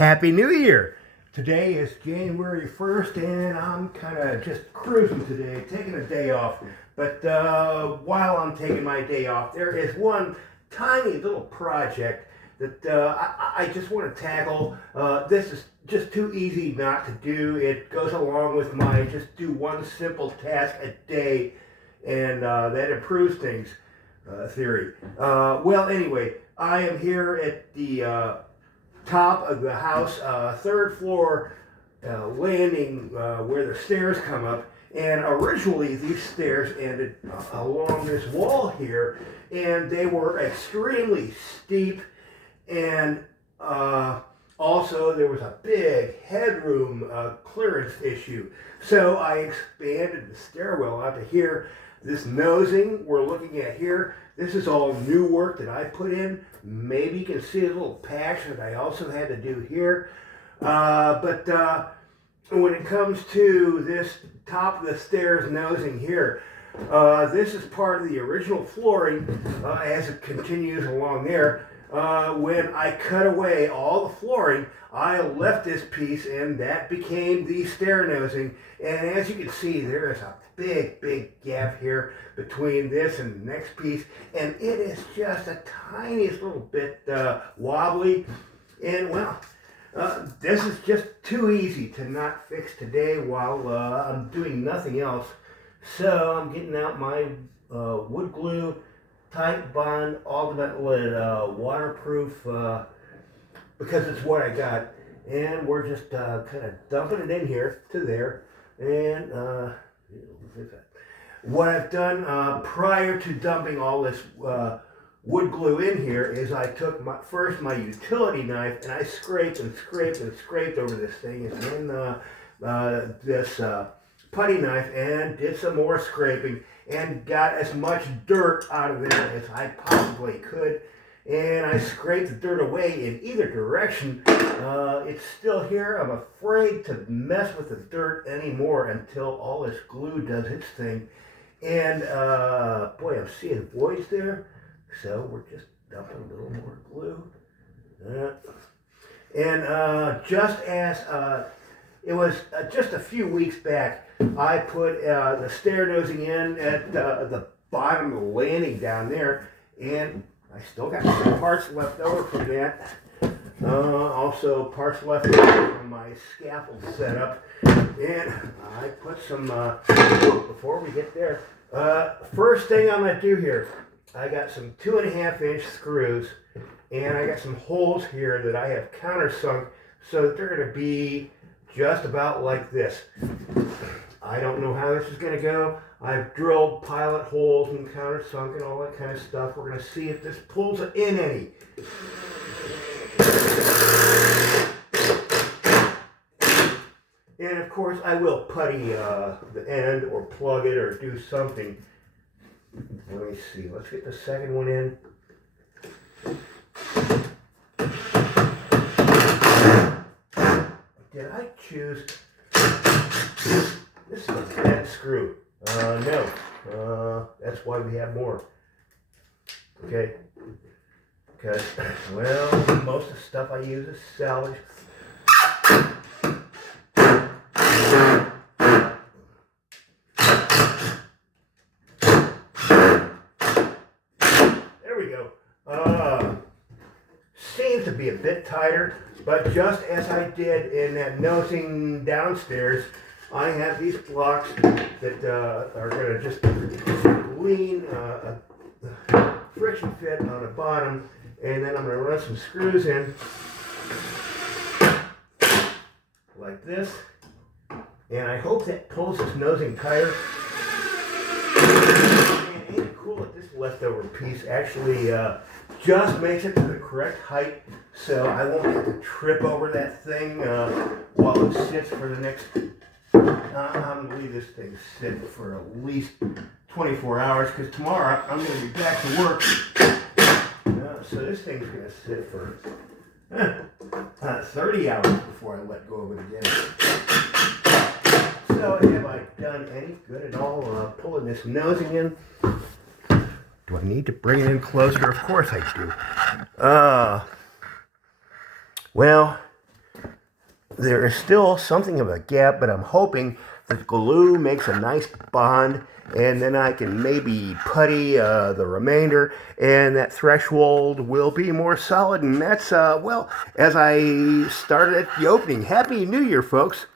Happy New Year! Today is January 1st and I'm kind of just cruising today, taking a day off. But while I'm taking my day off, there is one tiny little project that I just want to tackle. This is just too easy not to do. It goes along with my just do one simple task a day and that improves things theory. Well, anyway, I am here at the top of the house, third floor landing where the stairs come up. And originally these stairs ended along this wall here, and they were extremely steep, and also there was a big headroom clearance issue. So I expanded the stairwell out to here. This nosing we're looking at here, this is all new work that I put in. Maybe you can see a little patch that I also had to do here. But when it comes to this top of the stairs nosing here, this is part of the original flooring as it continues along there. When I cut away all the flooring, I left this piece and that became the stair nosing. And as you can see, there is a big gap here between this and the next piece. And it is just a tiniest little bit wobbly. And well, this is just too easy to not fix today while I'm doing nothing else. So I'm getting out my wood glue, Titebond Ultimate Lid, waterproof, because it's what I got. And we're just kind of dumping it in here to there. And what I've done prior to dumping all this wood glue in here is I took first my utility knife and I scraped and scraped and scraped over this thing, and then this putty knife and did some more scraping and got as much dirt out of there as I possibly could. And I scraped the dirt away in either direction. It's still here. I'm afraid to mess with the dirt anymore until all this glue does its thing. And boy, I'm seeing voids there. So we're just dumping a little more glue. And just as it was just a few weeks back, I put the stair nosing in at the bottom of the landing down there, and I still got some parts left over from that. Also parts left over from my scaffold setup. And I put some, before we get there, first thing I'm going to do here, I got some 2.5-inch screws, and I got some holes here that I have countersunk so that they're going to be just about like this. I don't know how this is going to go. I've drilled pilot holes and countersunk and all that kind of stuff. We're going to see if this pulls it in any. And of course I will putty the end or plug it or do something. Let me see. Let's get the second one in. Did I choose? This is a bad screw. No. That's why we have more. Okay. Because, well, most of the stuff I use is salvage. There we go. Seems to be a bit tighter, but just as I did in that nosing downstairs, I have these blocks that are going to just lean a friction fit on the bottom, and then I'm going to run some screws in like this, and I hope that pulls this nosing tighter. And ain't it cool that this leftover piece actually just makes it to the correct height, so I won't have to trip over that thing while it sits for the next. I'm going to leave this thing sit for at least 24 hours because tomorrow I'm going to be back to work. So this thing's going to sit for 30 hours before I let go of it again. So have I done any good at all pulling this nosing in? Do I need to bring it in closer? Of course I do. Well, there is still something of a gap, but I'm hoping that glue makes a nice bond, and then I can maybe putty the remainder, and that threshold will be more solid. And that's, well, as I started at the opening, Happy New Year, folks.